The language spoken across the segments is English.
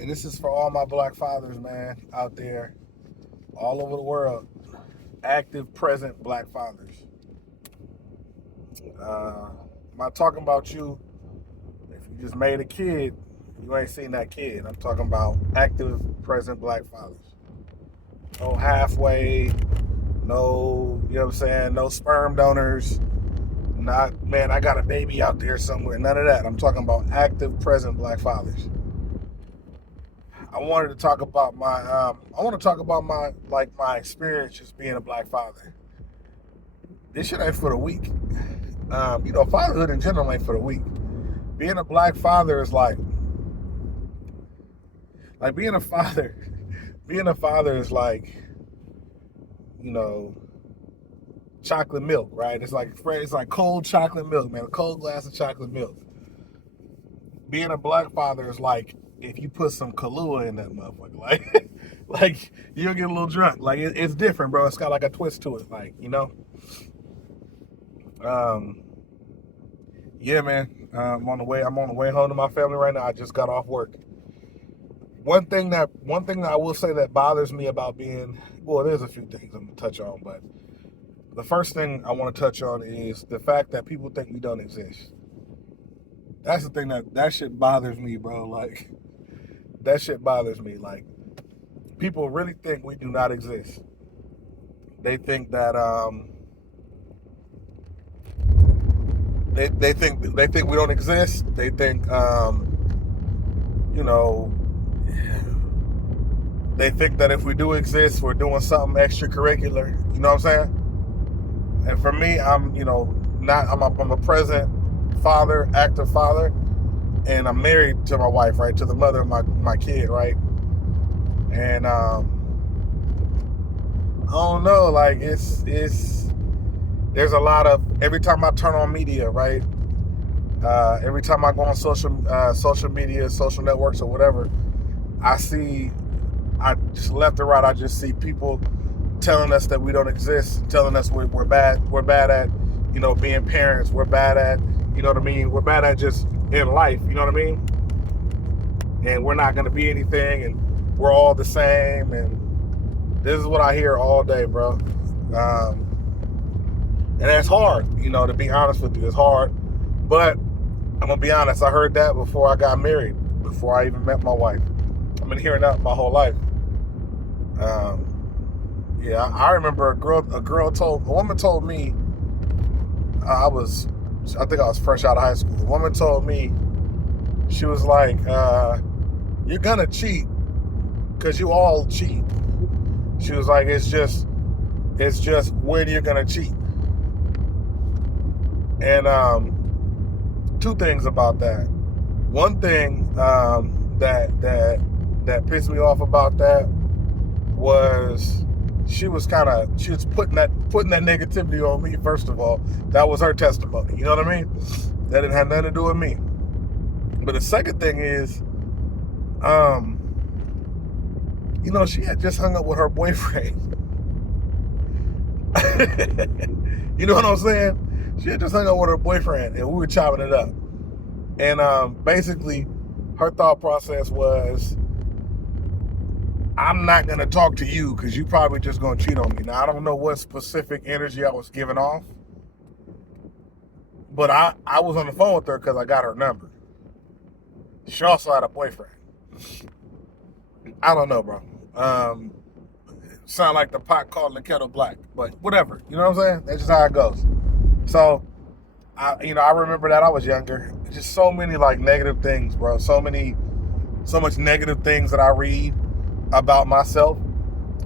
And this is for all my black fathers, man, out there, all over the world. Active, present black fathers. I'm not talking about you. If you just made a kid, you ain't seen that kid. I'm talking about active, present black fathers. No halfway, no, you know what I'm saying? No sperm donors. Not, man, I got a baby out there somewhere. None of that. I'm talking about active, present black fathers. I wanted to talk about I want to talk about my experience just being a black father. This shit ain't for the weak. Fatherhood in general ain't for the weak. Being a black father is like being a father. Being a father is like, you know, chocolate milk, right? It's like cold chocolate milk, man. A cold glass of chocolate milk. Being a black father is like if you put some Kahlua in that motherfucker, like, like you'll get a little drunk. Like it's different, bro. It's got like a twist to it, like Um, yeah, man. I'm on the way home to my family right now. I just got off work. One thing that I will say that bothers me about being, well, there's a few things I'm gonna touch on, but the first thing I want to touch on is the fact that people think we don't exist. That's the thing that shit bothers me, bro. Like that shit bothers me. Like people really think we do not exist. They think that they think we don't exist. They think you know they think that if we do exist, we're doing something extracurricular. You know what I'm saying? And for me, I'm a present father, active father, and I'm married to my wife, right, to the mother of my kid, right. And I don't know, like it's there's a lot of, every time I turn on media, right, every time I go on social media, social networks or whatever, I just left and right, I just see people telling us that we don't exist, telling us we're bad at, being parents, we're bad at, you know what I mean, we're bad at just in life, you know what I mean, and we're not gonna be anything, and we're all the same, and this is what I hear all day, bro. And it's hard, to be honest with you, it's hard, but I'm gonna be honest, I heard that before I got married, before I even met my wife. I've been hearing that my whole life. Yeah, I remember a woman told me, I think I was fresh out of high school. A woman told me, she was like, you're gonna cheat, because you all cheat. She was like, it's just when you're gonna cheat. And two things about that. One thing that pissed me off about that was she was putting that negativity on me. First of all, that was her testimony. You know what I mean? That didn't have nothing to do with me. But the second thing is, she had just hung up with her boyfriend. You know what I'm saying? She had just hung up with her boyfriend, and we were chopping it up. And basically, her thought process was, I'm not going to talk to you because you probably just going to cheat on me. Now, I don't know what specific energy I was giving off, but I was on the phone with her because I got her number. She also had a boyfriend. I don't know, bro. Sound like the pot calling the kettle black, but whatever. You know what I'm saying? That's just how it goes. So, I remember that I was younger. Just so many like negative things, bro. So much negative things that I read about myself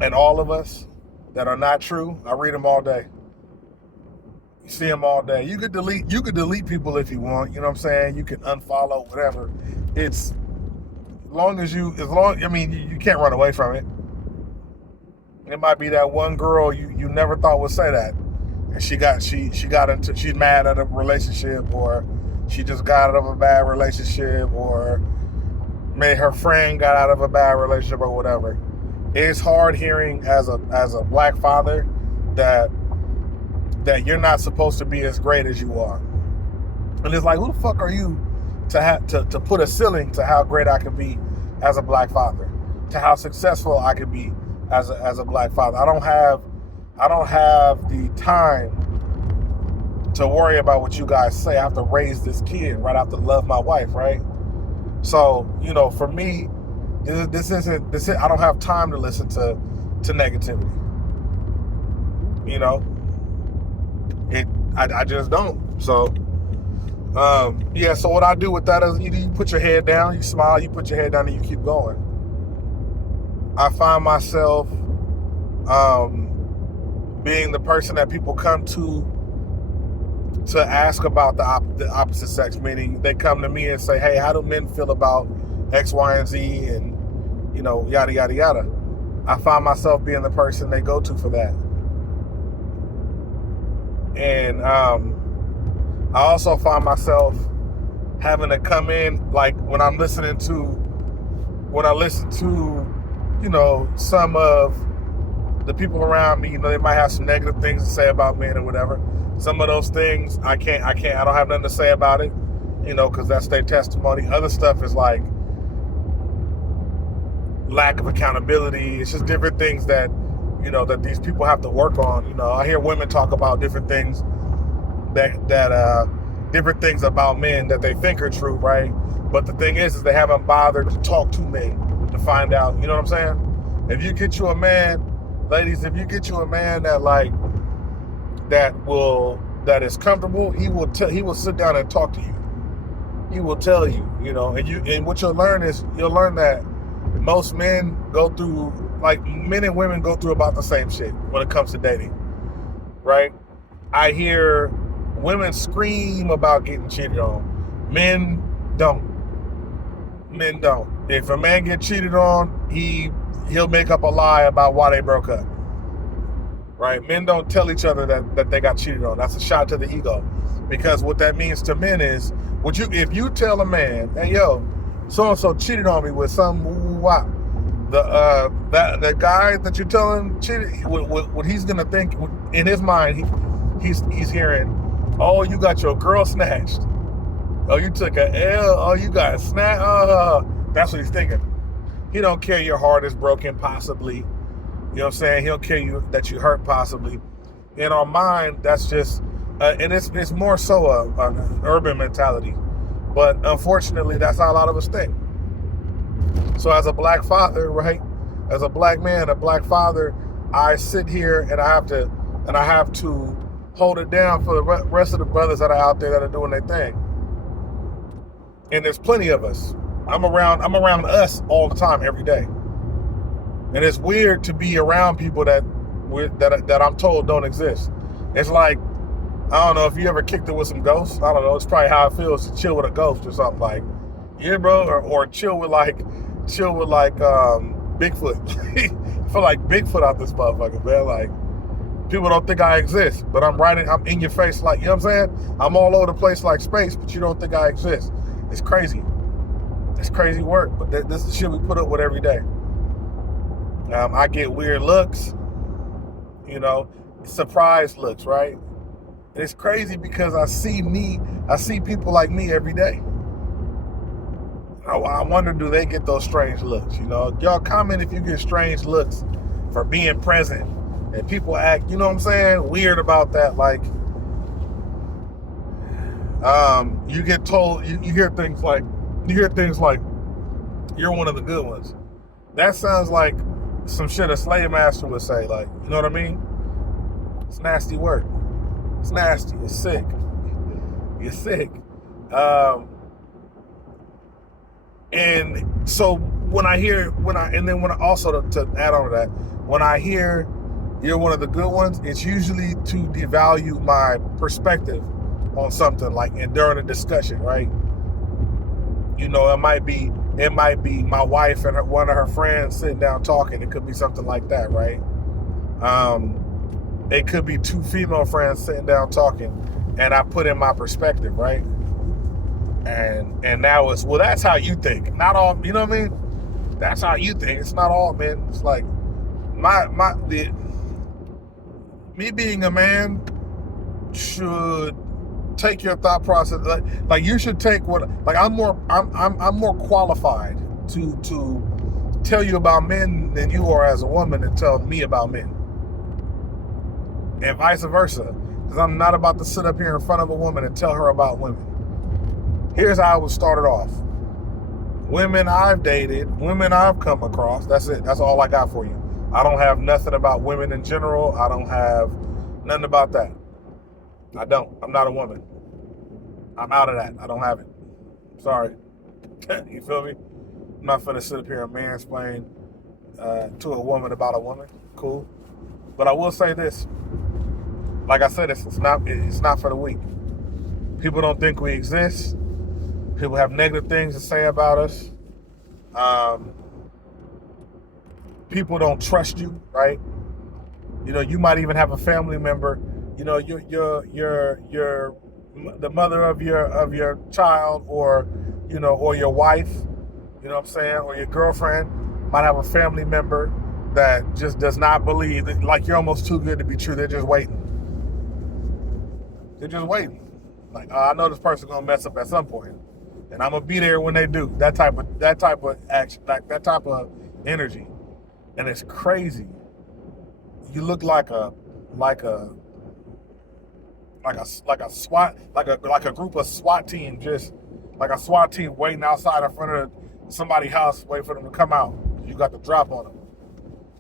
and all of us that are not true. I read them all day. You see them all day. You could delete people if you want. You know what I'm saying? You can unfollow, whatever. It's you can't run away from it. It might be that one girl you never thought would say that, and she's mad at a relationship, or she just got out of a bad relationship, or maybe her friend got out of a bad relationship or whatever. It's hard hearing as a black father that you're not supposed to be as great as you are. And it's like, who the fuck are you to put a ceiling to how great I can be as a black father, to how successful I could be as a black father. I don't have the time to worry about what you guys say. I have to raise this kid, right? I have to love my wife, right? So, for me, this isn't. I don't have time to listen to negativity. I just don't. So, So what I do with that is you put your head down, you smile, you put your head down, and you keep going. I find myself being the person that people come to ask about the opposite sex, meaning they come to me and say, hey, how do men feel about X, Y, and Z, and yada, yada, yada. I find myself being the person they go to for that. And I also find myself having to come in, like when I listen to, some of the people around me, they might have some negative things to say about men or whatever. Some of those things I don't have nothing to say about it, because that's their testimony. Other stuff is like lack of accountability. It's just different things that, that these people have to work on. I hear women talk about different things different things about men that they think are true, right? But the thing is they haven't bothered to talk to men to find out, you know what I'm saying? If you get you a man, ladies, that that is comfortable, he will sit down and talk to you. He will tell you, and what you'll learn that most men go through, like men and women go through about the same shit when it comes to dating, right? I hear women scream about getting cheated on. Men don't. If a man gets cheated on, he'll make up a lie about why they broke up. Right? Men don't tell each other that they got cheated on. That's a shot to the ego. Because what that means to men is, if you tell a man, hey yo, so and so cheated on me with some the guy that you're telling cheated, what he's gonna think in his mind, he's hearing, oh, you got your girl snatched. Oh, you took a L. Oh, you got snatched. That's what he's thinking. He don't care your heart is broken, possibly. You know what I'm saying? He'll care you that you hurt, possibly. In our mind, that's just, and it's more so an urban mentality. But unfortunately, that's how a lot of us think. So as a black father, right? As a black man, a black father, I sit here and I have to hold it down for the rest of the brothers that are out there that are doing their thing. And there's plenty of us. I'm around us all the time, every day. And it's weird to be around people that I'm told don't exist. It's like, I don't know if you ever kicked it with some ghosts. I don't know. It's probably how it feels to chill with a ghost or something, like, yeah, bro, or chill with Bigfoot. I feel like Bigfoot out this motherfucker, man. Like, people don't think I exist, but I'm in your face, like, you know what I'm saying? I'm all over the place like space, but you don't think I exist. It's crazy. It's crazy work, but this is the shit we put up with every day. I get weird looks, surprise looks, right? And it's crazy because I see people like me every day. I wonder, do they get those strange looks? Y'all comment if you get strange looks for being present, and people act, you know what I'm saying, weird about that. Like, you get told, you hear things like, you're one of the good ones. That sounds like some shit a slave master would say, like, you know what I mean? It's nasty work. It's nasty. It's sick. You're sick. And so to add on to that, when I hear you're one of the good ones, it's usually to devalue my perspective on something, like, and during a discussion, right? It might be my wife and one of her friends sitting down talking. It could be something like that, right? It could be two female friends sitting down talking, and I put in my perspective, right? And now it's, well, that's how you think. Not all, you know what I mean? That's how you think. It's not all, man. It's like me being a man should take your thought process, like you should take I'm more qualified to tell you about men than you are as a woman to tell me about men, and vice versa. Because I'm not about to sit up here in front of a woman and tell her about women. Here's how I would start it off. Women I've dated, women I've come across. That's it. That's all I got for you. I don't have nothing about women in general. I don't have nothing about that. I don't. I'm not a woman. I'm out of that. I don't have it. Sorry. You feel me? I'm not finna sit up here and mansplain to a woman about a woman. Cool. But I will say this. Like I said, it's not for the weak. People don't think we exist. People have negative things to say about us. People don't trust you, right? You know, you might even have a family member. You know, you're the mother of your child, or you know, or your wife. You know what I'm saying? Or your girlfriend might have a family member that just does not believe that, like, you're almost too good to be true. They're just waiting. They're just waiting. Like, I know this person's gonna mess up at some point, and I'm gonna be there when they do. That type of action, like that type of energy, and it's crazy. You look like a SWAT, like a group of SWAT team, just like a SWAT team waiting outside in front of somebody's house, waiting for them to come out. You got the drop on them.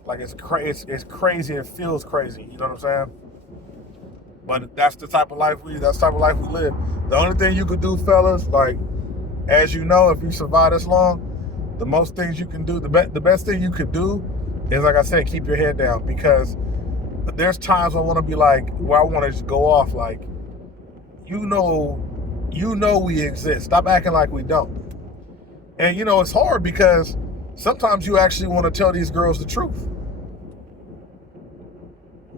Like, it's crazy. It feels crazy. You know what I'm saying? But that's the type of life we live. The only thing you could do, fellas, like, as you know, if you survive this long, the most things you can do, the best thing you could do is, like I said, keep your head down. Because there's times I want to be like, where I want to just go off, like, you know we exist. Stop acting like we don't. And you know, it's hard because sometimes you actually want to tell these girls the truth.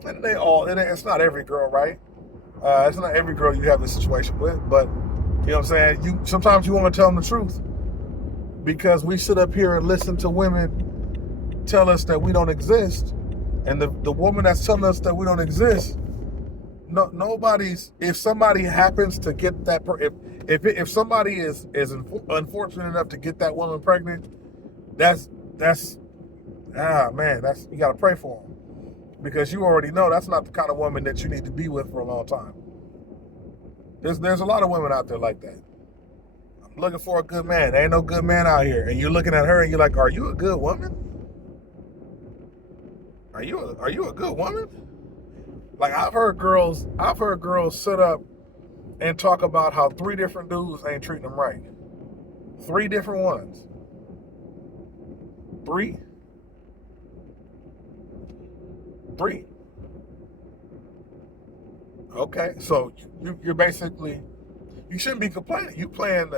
And it's not every girl, right? It's not every girl you have this situation with, but you know what I'm saying? Sometimes you want to tell them the truth, because we sit up here and listen to women tell us that we don't exist, and the woman that's telling us that we don't exist, if somebody happens to get that, if somebody is unfortunate enough to get that woman pregnant, that's you got to pray for them. Because you already know that's not the kind of woman that you need to be with for a long time. There's a lot of women out there like that. I'm looking for a good man. There ain't no good man out here. And you're looking at her and you're like, are you a good woman? Are you a good woman? Like, I've heard girls sit up and talk about how 3 different dudes ain't treating them right. 3 different ones. 3. Okay, so you're basically, you shouldn't be complaining. You playing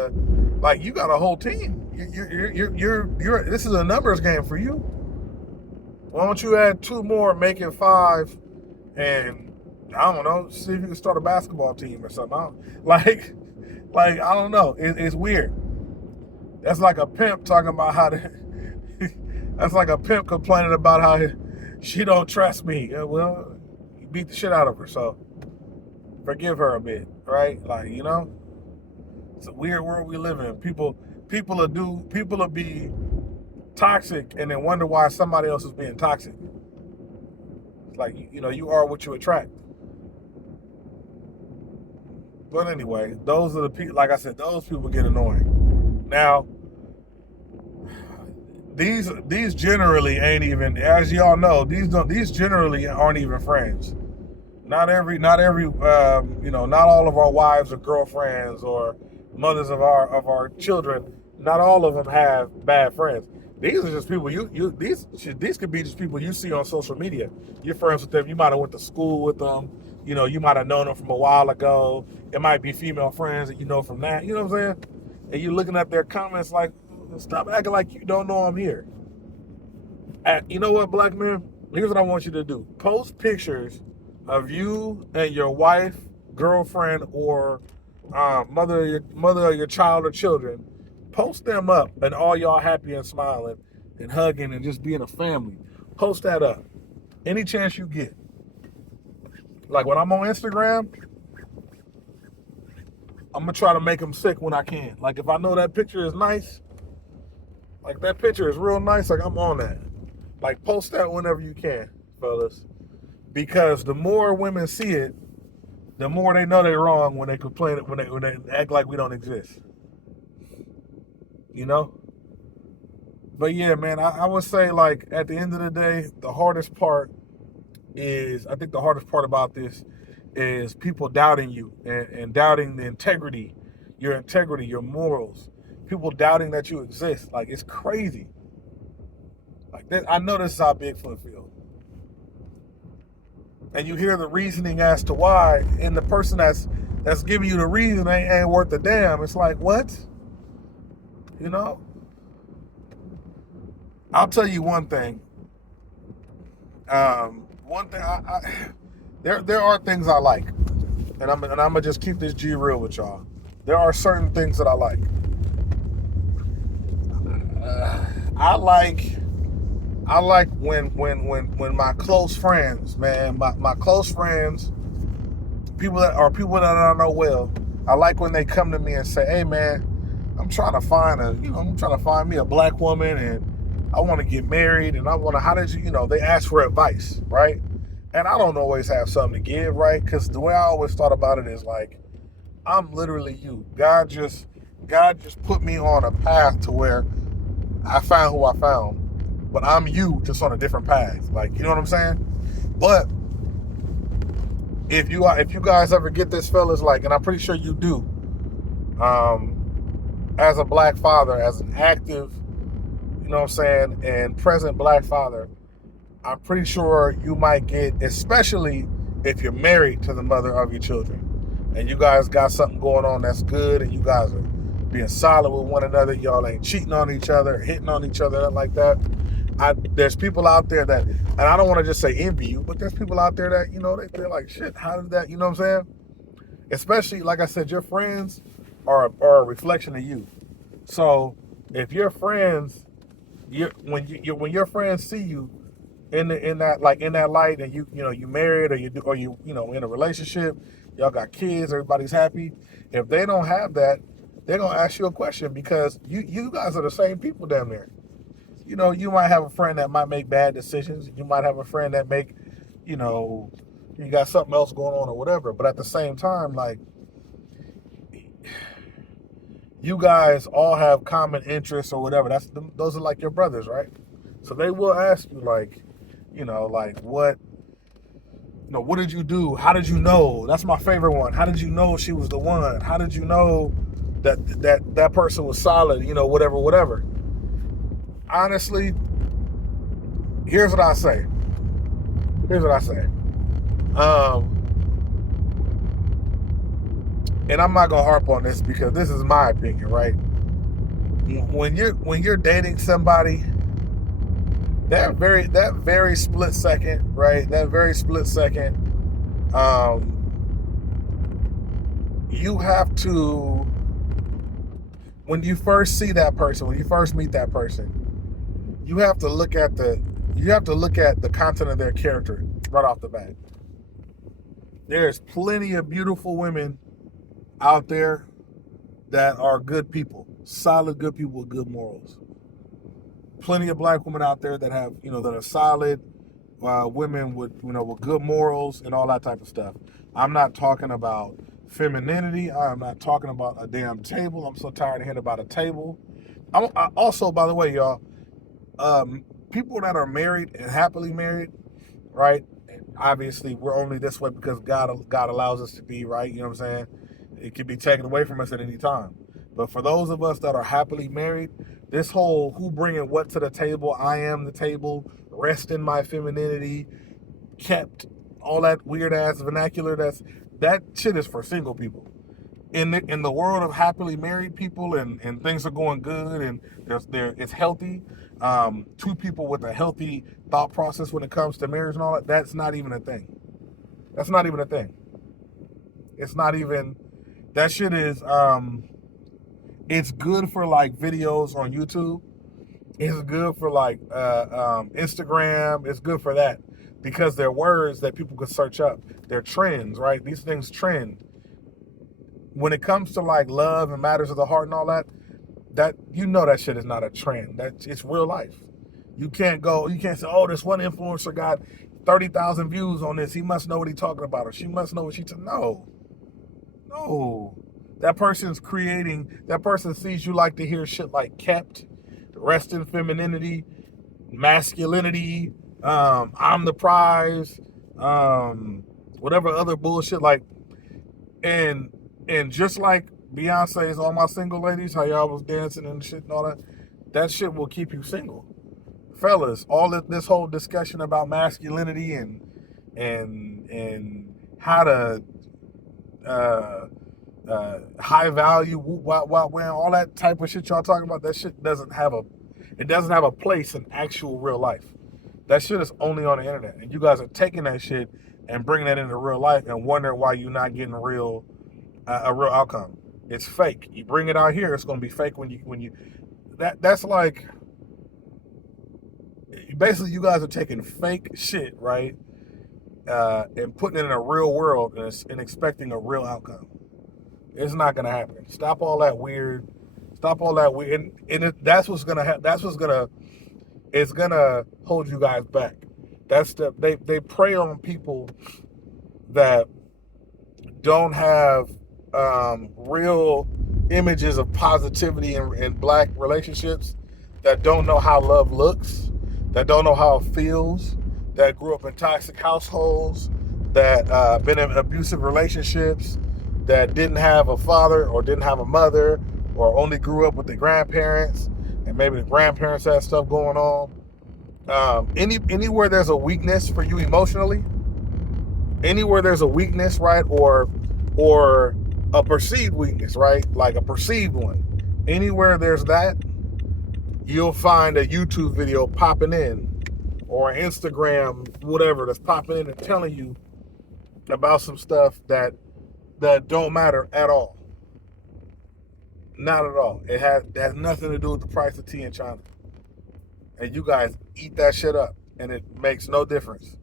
like, you got a whole team. You're this is a numbers game for you. Why don't you add 2 more, make it 5, and I don't know, see if you can start a basketball team or something. Like I don't know. It's weird. That's like a pimp talking about how to. That's like a pimp complaining about how she don't trust me. Well, you beat the shit out of her, so forgive her a bit, right? Like, you know, it's a weird world we live in. People will be toxic and then wonder why somebody else is being toxic. It's like, you know, you are what you attract. But anyway, those are the people. Like I said, those people get annoying. Now, these generally ain't even, as y'all know, these generally aren't even friends. Not not all of our wives or girlfriends or mothers of our children. Not all of them have bad friends. These are just people these could be just people you see on social media. You're friends with them. You might have went to school with them. You know, you might have known them from a while ago. It might be female friends that you know from that. You know what I'm saying? And you're looking at their comments like, stop acting like you don't know I'm here. You know what, black man? Here's what I want you to do. Post pictures of you and your wife, girlfriend, or mother of your child or children. Post them up, and all y'all happy and smiling and hugging and just being a family. Post that up any chance you get. Like, when I'm on Instagram, I'm gonna try to make them sick when I can. Like, if I know that picture is nice, Like, that picture is real nice. Like, I'm on that. Like, post that whenever you can, fellas. Because the more women see it, the more they know they're wrong when they complain, when they act like we don't exist. You know? But yeah, man, I would say, like, at the end of the day, the hardest part is, I think the hardest part about this is people doubting you and doubting the integrity, your morals. People doubting that you exist. Like, it's crazy. Like, that, I know this is how Bigfoot feels. And you hear the reasoning as to why, and the person that's giving you the reason ain't worth a damn. It's like, what? You know? I'll tell you one thing. One thing there are things I like, and I'm gonna just keep this G real with y'all. There are certain things that I like. I like when my close friends, man, my close friends, people that I know well. I like when they come to me and say, "Hey, man, I'm trying to find me a black woman, and I want to get married, and I want to. How did you, They ask for advice, right? And I don't always have something to give, right? Because the way I always thought about it is like, I'm literally you. God just put me on a path to where I found who I found, but I'm you just on a different path. Like, you know what I'm saying? But if you guys ever get this, fellas, like, and I'm pretty sure you do, as a black father, as an active, you know what I'm saying, and present black father, I'm pretty sure you might get, especially if you're married to the mother of your children, and you guys got something going on that's good, and you guys are being solid with one another, y'all ain't cheating on each other, hitting on each other, nothing like that. There's people out there that, and I don't want to just say envy you, but there's people out there that, they're like, shit, how did that, you know what I'm saying? Especially, like I said, your friends are a reflection of you. So if your friends, when your friends see you in that light, and you married, or you in a relationship, y'all got kids, everybody's happy. If they don't have that, they're gonna ask you a question, because you guys are the same people down there. You might have a friend that might make bad decisions. You might have a friend that you got something else going on or whatever. But at the same time, like, you guys all have common interests or whatever. Those are like your brothers, right? So they will ask you, like, like, what did you do? How did you know? That's my favorite one. How did you know she was the one? How did you know that person was solid? Whatever. Honestly, here's what I say. And I'm not gonna harp on this because this is my opinion, right? When you're dating somebody, that very split second, right? That very split second, you have to, when you first see that person, when you first meet that person, you have to look at the content of their character right off the bat. There's plenty of beautiful women out there that are good people, solid good people with good morals. Plenty of black women out there that have, that are solid women with, with good morals and all that type of stuff. I'm not talking about femininity. I'm not talking about a damn table. I'm so tired of hearing about a table. I also, by the way, y'all, people that are married and happily married, right? Obviously, we're only this way because God allows us to be, right? You know what I'm saying? It can be taken away from us at any time. But for those of us that are happily married, this whole who bringing what to the table, I am the table, rest in my femininity, kept, all that weird ass vernacular, that shit is for single people. In the world of happily married people, and things are going good, and it's healthy. Two people with a healthy thought process when it comes to marriage and all that, that's not even a thing. That's not even a thing. It's not even, that shit is, it's good for like videos on YouTube. It's good for like Instagram. It's good for that because they're words that people could search up. They're trends, right? These things trend. When it comes to like love and matters of the heart and all that, that that shit is not a trend. It's real life. You can't say, oh, this one influencer got 30,000 views on this. He must know what he's talking about, or she must know what she's talking. No. That person sees you like to hear shit like kept, rest in femininity, masculinity, I'm the prize, whatever other bullshit, like, and just like Beyonce's All My Single Ladies, how y'all was dancing and shit and all that shit will keep you single. Fellas, all this whole discussion about masculinity and how to high value, all that type of shit y'all talking about, that shit doesn't have a place in actual real life. That shit is only on the internet, and you guys are taking that shit and bringing that into real life and wondering why you're not getting a real outcome. It's fake. You bring it out here, it's gonna be fake when you. That's like, basically you guys are taking fake shit, right, and putting it in a real world and expecting a real outcome. It's not gonna happen. Stop all that weird. And that's what's gonna happen. It's gonna hold you guys back. They prey on people that don't have real images of positivity in black relationships, that don't know how love looks, that don't know how it feels, that grew up in toxic households, that been in abusive relationships, that didn't have a father or didn't have a mother, or only grew up with their grandparents, and maybe the grandparents had stuff going on. Anywhere there's a weakness for you emotionally, anywhere there's a weakness, right, or a perceived weakness, right, like a perceived one, anywhere there's that, you'll find a YouTube video popping in, or an Instagram, whatever, that's popping in and telling you about some stuff that don't matter at all. Not at all. It has nothing to do with the price of tea in China. And you guys eat that shit up, and it makes no difference.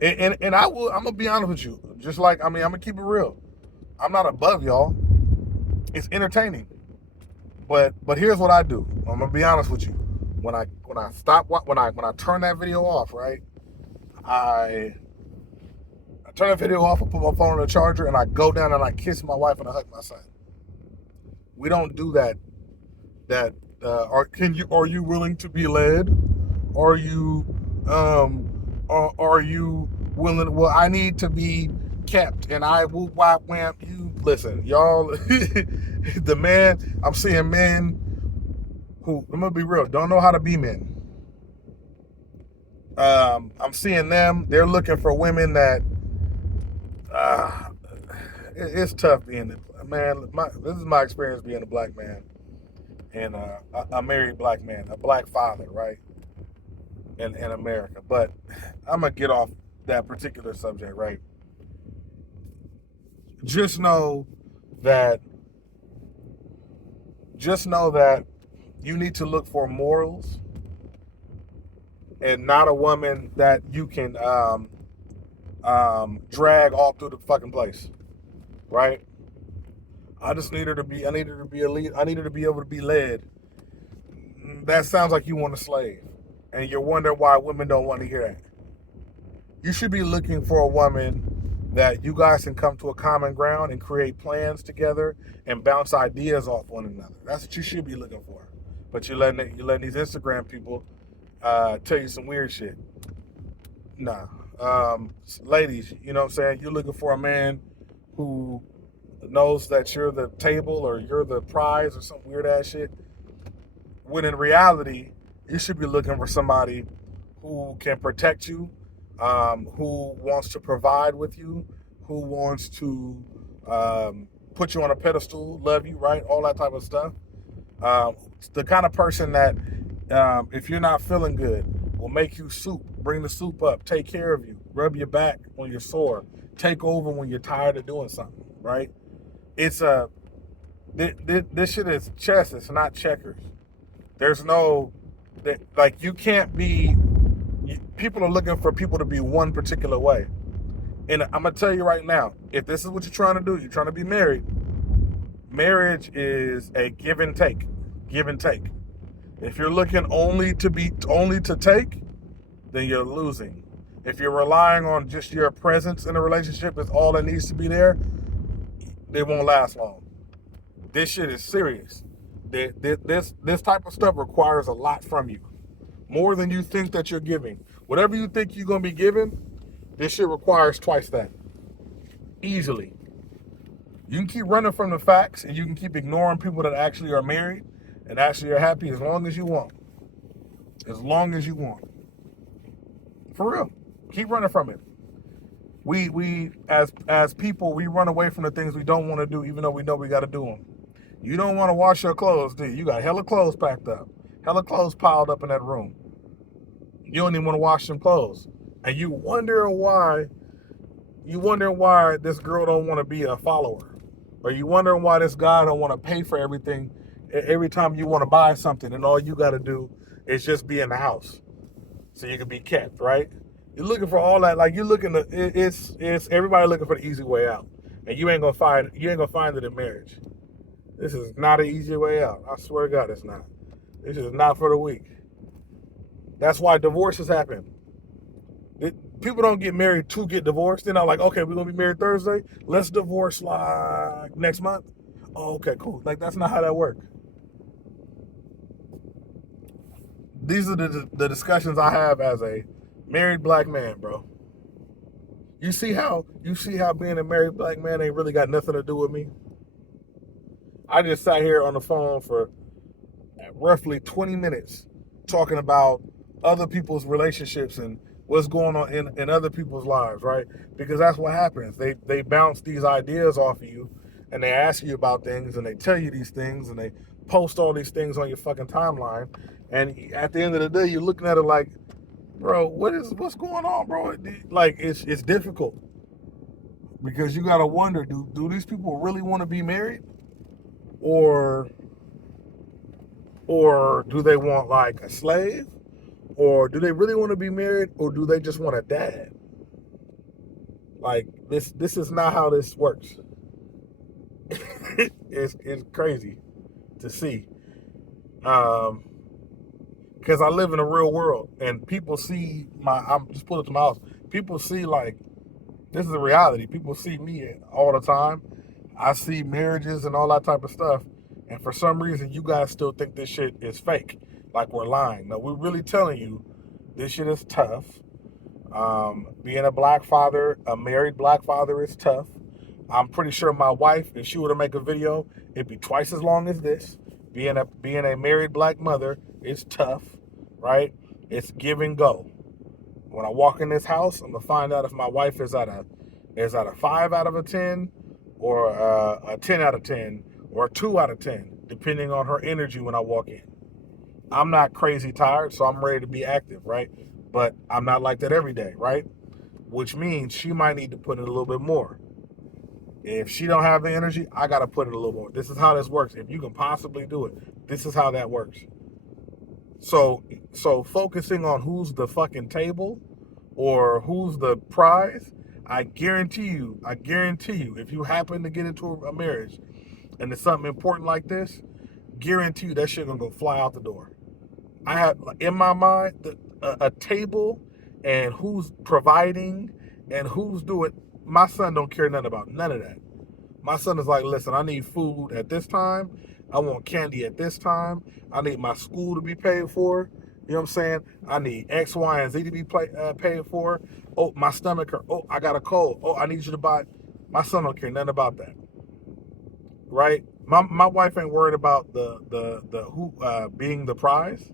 And I'm gonna be honest with you. Just like, I'm gonna keep it real. I'm not above y'all. It's entertaining. But here's what I do. I'm gonna be honest with you. When I turn that video off, right? I turn that video off, I put my phone on the charger, and I go down and I kiss my wife and I hug my son. We don't do that. Are you willing to be led? Are you willing? Well, I need to be kept, and I will wham you. Listen, y'all. I'm seeing men who, I'm gonna be real, don't know how to be men. I'm seeing them. They're looking for women that. It's tough being a man. This is my experience being a black man, and a married black man, a black father, right, in America. But I'm gonna get off that particular subject, right? Just know that you need to look for morals, and not a woman that you can drag all through the fucking place, right? I need her to be a lead. I need her to be able to be led. That sounds like you want a slave, and you're wondering why women don't want to hear that. You should be looking for a woman that you guys can come to a common ground and create plans together and bounce ideas off one another. That's what you should be looking for. But you're letting these Instagram people tell you some weird shit. Nah. Ladies, you know what I'm saying? You're looking for a man who knows that you're the table or you're the prize or some weird ass shit. When in reality, you should be looking for somebody who can protect you, who wants to provide with you, who wants to put you on a pedestal, love you, right? All that type of stuff. The kind of person that, if you're not feeling good, will make you soup, bring the soup up, take care of you, rub your back when you're sore, take over when you're tired of doing something, right? It's this shit is chess, it's not checkers. There's no, like, you can't be, people are looking for people to be one particular way. And I'm going to tell you right now, if this is what you're trying to do, you're trying to be married, marriage is a give and take. Give and take. If you're looking only to take, then you're losing. If you're relying on just your presence in a relationship is all that needs to be there, it won't last long. This shit is serious. This type of stuff requires a lot from you. More than you think that you're giving. Whatever you think you're going to be giving, this shit requires twice that. Easily. You can keep running from the facts and you can keep ignoring people that actually are married and actually are happy as long as you want. As long as you want. For real. Keep running from it. We as people, we run away from the things we don't want to do even though we know we got to do them. You don't want to wash your clothes, do you? You got hella clothes packed up. Hella clothes piled up in that room. You don't even want to wash them clothes. And you wondering why this girl don't want to be a follower. Or you wondering why this guy don't want to pay for everything every time you want to buy something and all you got to do is just be in the house. So you can be kept, right? You're looking for all that, like you're looking to it's everybody looking for the easy way out. And you ain't gonna find it in marriage. This is not an easy way out. I swear to God, it's not. This is not for the weak. That's why divorces happen. People don't get married to get divorced. They're not like, okay, we're going to be married Thursday. Let's divorce like next month. Oh, okay, cool. Like, that's not how that works. These are the discussions I have as a married black man, bro. You see how being a married black man ain't really got nothing to do with me? I just sat here on the phone for roughly 20 minutes talking about other people's relationships and what's going on in other people's lives, right? Because that's what happens. They bounce these ideas off of you and they ask you about things and they tell you these things and they post all these things on your fucking timeline. And at the end of the day, you're looking at it like, bro, what's going on, bro? Like, it's difficult because you got to wonder, do these people really want to be married? Or do they want like a slave? Or do they really want to be married? Or do they just want a dad? Like, this is not how this works. It's crazy to see. Because I live in a real world and people see I'm just put it to my house. People see like, this is a reality. People see me all the time. I see marriages and all that type of stuff. And for some reason, you guys still think this shit is fake. Like we're lying. No, we're really telling you this shit is tough. Being a black father, a married black father is tough. I'm pretty sure my wife, if she were to make a video, it'd be twice as long as this. Being a married black mother is tough, right? It's give and go. When I walk in this house, I'm gonna find out if my wife is at a 5 out of a 10, or a 10 out of 10, or a 2 out of 10, depending on her energy when I walk in. I'm not crazy tired, so I'm ready to be active, right? But I'm not like that every day, right? Which means she might need to put in a little bit more. If she don't have the energy, I got to put in a little more. This is how this works. If you can possibly do it, this is how that works. So focusing on who's the fucking table or who's the prize, I guarantee you, if you happen to get into a marriage and it's something important like this, guarantee you that shit gonna go fly out the door. I have in my mind a table and who's providing and who's doing. My son don't care nothing about none of that. My son is like, listen, I need food at this time. I want candy at this time. I need my school to be paid for. You know what I'm saying? I need X, Y, and Z to be paid for. Oh, my stomach hurt. Oh, I got a cold. Oh, I need you to buy. My son don't care nothing about that. Right? My wife ain't worried about the who being the prize.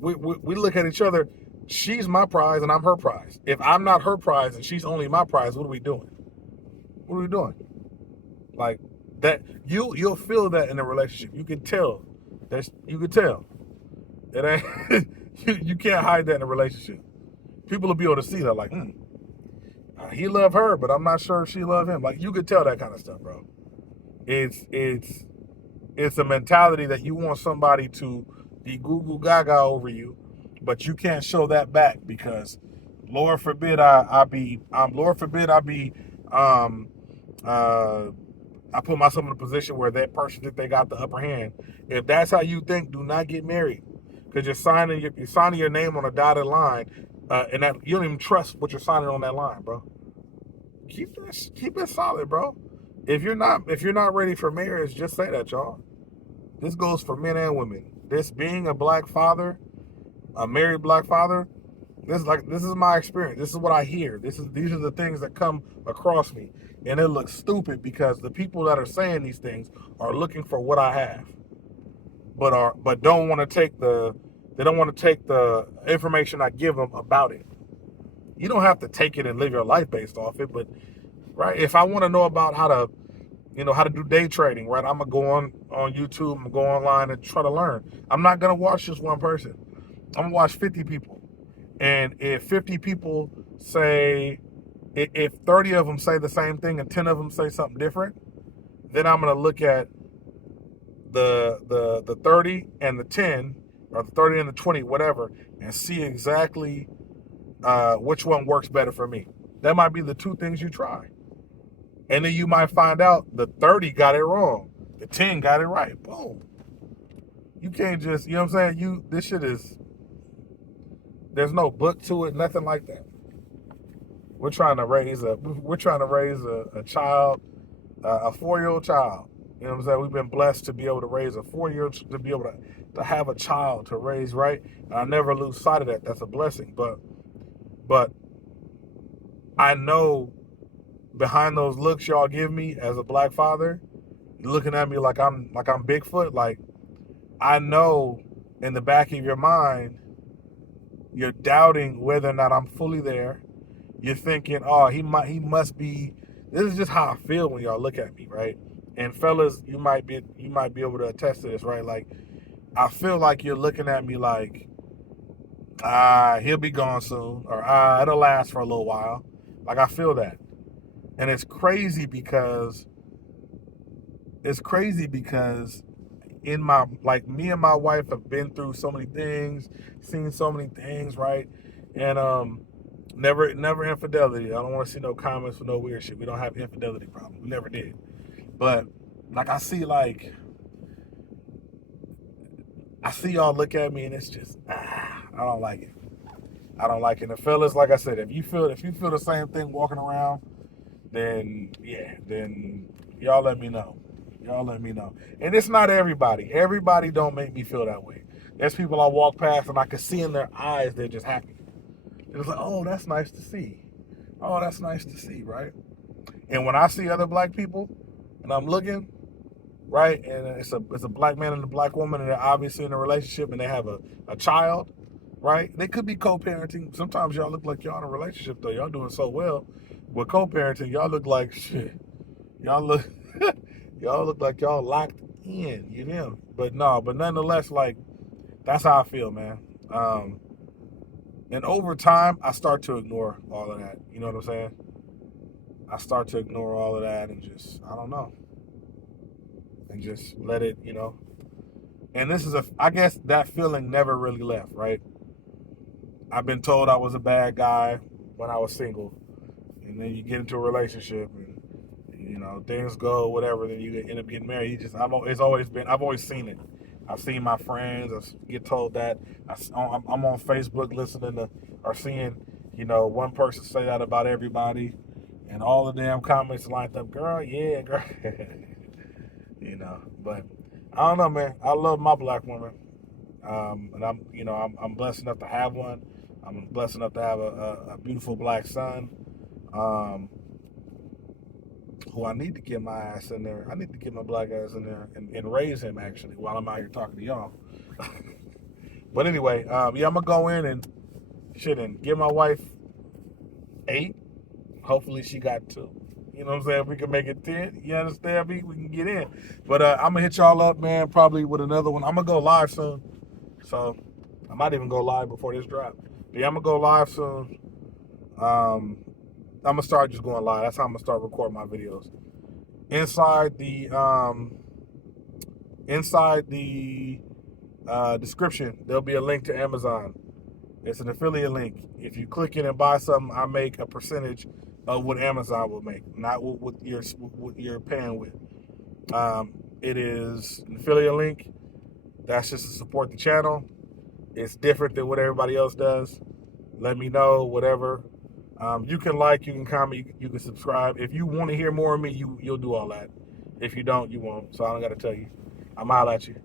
We look at each other. She's my prize and I'm her prize. If I'm not her prize and she's only my prize, what are we doing? What are we doing? Like that, you'll feel that in a relationship. You can tell. You can tell. It ain't. You can't hide that in a relationship. People will be able to see that. Like, he love her, but I'm not sure she love him. Like, you could tell that kind of stuff, bro. It's a mentality that you want somebody to be goo goo gaga over you, but you can't show that back because, Lord forbid, I be I put myself in a position where that person think they got the upper hand. If that's how you think, do not get married, because you're signing your name on a dotted line, and that you don't even trust what you're signing on that line, bro. Keep it solid, bro. If you're not ready for marriage, just say that, y'all. This goes for men and women. This being a black father, a married black father, this is my experience. This is what I hear. These are the things that come across me. And it looks stupid because the people that are saying these things are looking for what I have. But don't want to take the information I give them about it. You don't have to take it and live your life based off it, but right, if I want to know about how to do day trading, right, I'm gonna go on YouTube, I'm gonna go online and try to learn. I'm not gonna watch just one person. I'm gonna watch 50 people. And if 50 people say, if 30 of them say the same thing and 10 of them say something different, then I'm gonna look at the 30 and the 10, or the 30 and the 20, whatever, and see exactly which one works better for me. That might be the two things you try. And then you might find out the 30 got it wrong. The 10 got it right. Boom. You can't just, you know what I'm saying? This shit is, there's no book to it, nothing like that. We're trying to raise a child, a 4-year-old child. You know what I'm saying? We've been blessed to be able to raise a 4-year-old, to be able to have a child to raise, right? And I never lose sight of that. That's a blessing. But I know behind those looks y'all give me as a black father, looking at me like I'm Bigfoot, like I know in the back of your mind, you're doubting whether or not I'm fully there. You're thinking, oh, he must be. This is just how I feel when y'all look at me, right? And fellas, you might be able to attest to this, right? Like, I feel like you're looking at me like, he'll be gone soon, or it'll last for a little while. Like, I feel that. And it's crazy because in my, like, me and my wife have been through so many things, seen so many things, right? And never infidelity. I don't want to see no comments for no weird shit. We don't have infidelity problem. We never did. But like I see y'all look at me and it's just I don't like it. I don't like it. And fellas, like I said, if you feel the same thing walking around, then y'all let me know. Y'all let me know. And it's not everybody. Everybody don't make me feel that way. There's people I walk past and I can see in their eyes they're just happy. It's like, oh, that's nice to see. Oh, that's nice to see, right? And when I see other black people and I'm looking, right, and it's a black man and a black woman and they're obviously in a relationship and they have a child, right? They could be co-parenting. Sometimes y'all look like y'all in a relationship though. Y'all doing so well. With co-parenting, y'all look like shit. Y'all look like y'all locked in, you know. But nonetheless, like, that's how I feel, man. And over time, I start to ignore all of that. You know what I'm saying? I start to ignore all of that and just, I don't know. And just let it, you know. And I guess that feeling never really left, right? I've been told I was a bad guy when I was single. And then you get into a relationship and, you know, things go, whatever, then you end up getting married. I've always seen it. I've seen my friends get told that. I'm on Facebook listening to, or seeing, you know, one person say that about everybody. And all the damn comments lined up, girl, yeah, girl. You know, but I don't know, man. I love my black woman. And I'm blessed enough to have one. I'm blessed enough to have a beautiful black son. Who I need to get my ass in there. I need to get my black ass in there and raise him, actually, while I'm out here talking to y'all. But anyway, I'm gonna go in and give my wife 8. Hopefully she got 2. You know what I'm saying? If we can make it 10, you understand me? We can get in. But I'm gonna hit y'all up, man, probably with another one. I'm gonna go live soon. So I might even go live before this drop. But I'm gonna go live soon. I'm gonna start just going live. That's how I'm gonna start recording my videos. Inside the description, there'll be a link to Amazon. It's an affiliate link. If you click it and buy something, I make a percentage of what Amazon will make, not what you're paying with. It is an affiliate link. That's just to support the channel. It's different than what everybody else does. Let me know, whatever. You can like, you can comment, you can subscribe. If you want to hear more of me, you'll do all that. If you don't, you won't. So I don't got to tell you. I'm out at you.